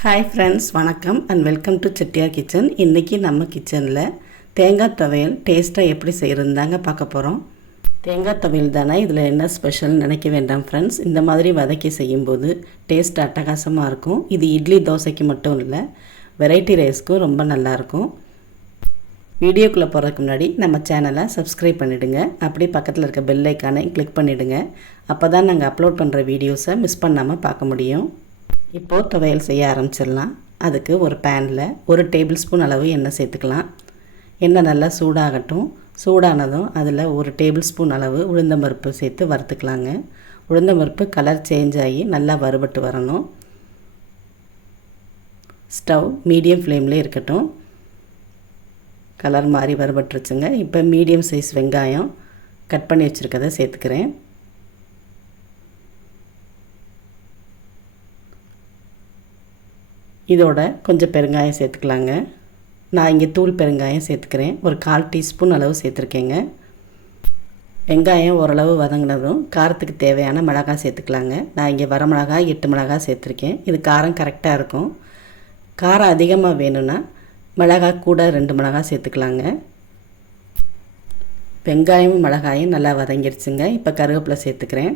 Hi friends வணக்கம் and welcome to Chettiar kitchen இன்றைக்கி நம்ம கிச்சனில் தேங்காய் துவையல் டேஸ்ட்டாக எப்படி செய்கிறது தாங்க பார்க்க போகிறோம் தேங்காய் துவையல் தானே? இதில் என்ன ஸ்பெஷல்னு நினைக்க வேண்டாம் ஃப்ரெண்ட்ஸ் இந்த மாதிரி வதக்கி செய்யும்போது டேஸ்ட் அட்டகாசமாக இருக்கும். இது இட்லி தோசைக்கு மட்டும் இல்லை வெரைட்டி ரைஸ்க்கும் ரொம்ப நல்லாயிருக்கும் வீடியோக்குள்ளே போகிறதுக்கு முன்னாடி நம்ம சேனலை சப்ஸ்கிரைப் பண்ணிவிடுங்க அப்படியே பக்கத்தில் இருக்க பெல் ஐக்கானை கிளிக் பண்ணிவிடுங்க அப்போ தான் நாங்கள் அப்லோட் பண்ணுற வீடியோஸை மிஸ் பண்ணாமல் பார்க்க முடியும். இப்போது துவையல் செய்ய ஆரம்பிச்சிடலாம். அதுக்கு ஒரு பேனில் ஒரு டேபிள் ஸ்பூன் அளவு எண்ணெய் சேர்த்துக்கலாம். எண்ணெய் நல்லா சூடாகட்டும். சூடானதும் அதில் ஒரு டேபிள் ஸ்பூன் அளவு உளுந்தம்பருப்பு சேர்த்து வறுத்துக்கலாங்க. உளுந்தம்பருப்பு கலர் சேஞ்ச் ஆகி நல்லா வறுபட்டு வரணும். ஸ்டவ் மீடியம் ஃப்ளேமில் இருக்கட்டும். கலர் மாதிரி வறுபட்டுருச்சுங்க. இப்போ மீடியம் சைஸ் வெங்காயம் கட் பண்ணி வச்சுருக்கதை சேர்த்துக்கிறேன். இதோட கொஞ்சம் பெருங்காயம் சேர்த்துக்கலாங்க. நான் இங்கே தூள் பெருங்காயம் சேர்த்துக்கிறேன். ஒரு கால் டீஸ்பூன் அளவு சேர்த்துருக்கேங்க. வெங்காயம் ஓரளவு வதங்கினதும் காரத்துக்கு தேவையான மிளகாய் சேர்த்துக்கலாங்க. நான் இங்கே வர மிளகாய் எட்டு மிளகாய் சேர்த்துருக்கேன். இது காரம் கரெக்டாக இருக்கும். காரம் அதிகமாக வேணும்னா மிளகாய் கூட ரெண்டு மிளகாய் சேர்த்துக்கலாங்க. வெங்காயமும் மிளகாயும் நல்லா வதங்கிடுச்சுங்க இப்போ கருவேப்பிலை சேர்த்துக்கிறேன்.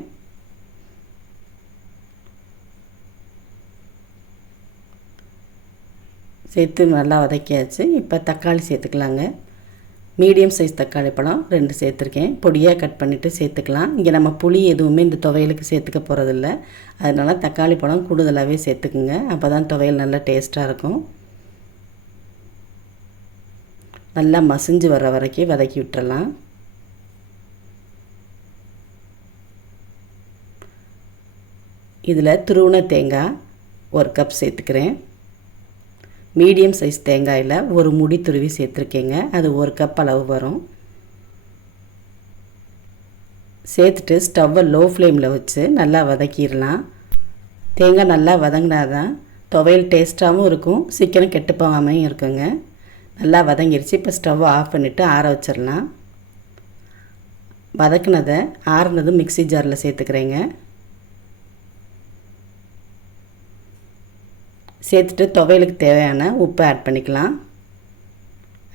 சேர்த்து நல்லா வதக்கியாச்சு. இப்போ தக்காளி சேர்த்துக்கலாங்க. மீடியம் சைஸ் தக்காளி பழம் ரெண்டு சேர்த்துருக்கேன். பொடியாக கட் பண்ணிவிட்டு சேர்த்துக்கலாம். இங்கே நம்ம புளி எதுவுமே இந்த துவையலுக்கு சேர்த்துக்க போகிறதில்ல அதனால் தக்காளி பழம் கூடுதலாகவே சேர்த்துக்குங்க. அப்போ தான் துவையல் நல்லா டேஸ்ட்டாக இருக்கும். நல்லா மசிஞ்சு வர்ற வரைக்கும் வதக்கி விட்டுறலாம். இதில் துருவன தேங்காய் ஒரு கப் சேர்த்துக்கிறேன். மீடியம் சைஸ் தேங்காயில் ஒரு முடி துருவி சேர்த்துருக்கேங்க. அது ஒரு கப் அளவு வரும். சேர்த்துட்டு ஸ்டவ்வை லோ ஃப்ளேமில் வச்சு நல்லா வதக்கிடலாம். தேங்காய் நல்லா வதங்கினா தான் துவையல் டேஸ்ட்டாகவும் இருக்கும் சீக்கிரம் கெட்டு போகாமையும் இருக்குங்க. நல்லா வதங்கிருச்சு இப்போ ஸ்டவ்வை ஆஃப் பண்ணிவிட்டு ஆற வச்சிடலாம். வதக்குனதை ஆறுனதும் மிக்சி ஜாரில் சேர்த்துக்கிறேங்க. சேர்த்துட்டு துவையலுக்கு தேவையான உப்பு ஆட் பண்ணிக்கலாம்.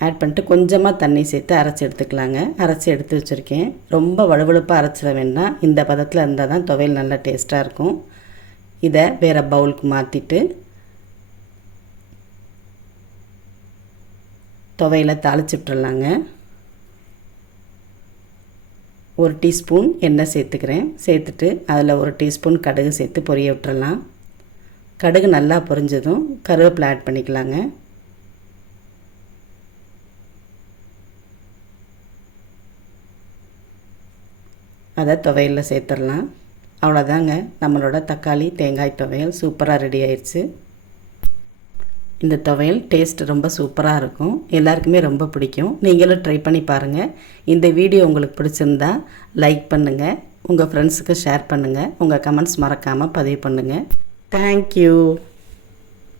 ஆட் பண்ணிட்டு கொஞ்சமாக தண்ணி சேர்த்து அரைச்சி எடுத்துக்கலாங்க. அரைச்சி எடுத்து வச்சுருக்கேன். ரொம்ப வலுவழுப்பாக அரைச்சிட வேண்டாம். இந்த பதத்தில் இருந்தால் தான் துவையல் நல்லா டேஸ்ட்டாக இருக்கும். இதை வேறு பவுலுக்கு மாற்றிட்டு துவையில் தாளிச்சு விட்டுறலாங்க. ஒரு டீஸ்பூன் எண்ணெய் சேர்த்துக்கிறேன். சேர்த்துட்டு அதில் ஒரு டீஸ்பூன் கடுகு சேர்த்து பொரிய விட்டுறலாம். கடுகு நல்லா பொரிஞ்சதும் கருவேப்பிலை ஆட் பண்ணிக்கலாங்க. அதை துவையலில் சேர்த்துடலாம். அவ்வளோதாங்க நம்மளோட தக்காளி தேங்காய் துவையல் சூப்பராக ரெடி ஆயிடுச்சு இந்த துவையல் டேஸ்ட் ரொம்ப சூப்பராக இருக்கும். எல்லாருக்குமே ரொம்ப பிடிக்கும். நீங்களும் ட்ரை பண்ணி பாருங்கள் இந்த வீடியோ உங்களுக்கு பிடிச்சிருந்தா லைக் பண்ணுங்கள் உங்கள் ஃப்ரெண்ட்ஸுக்கு ஷேர் பண்ணுங்கள் உங்கள் கமெண்ட்ஸ் மறக்காமல் பதிவு பண்ணுங்கள் Thank you.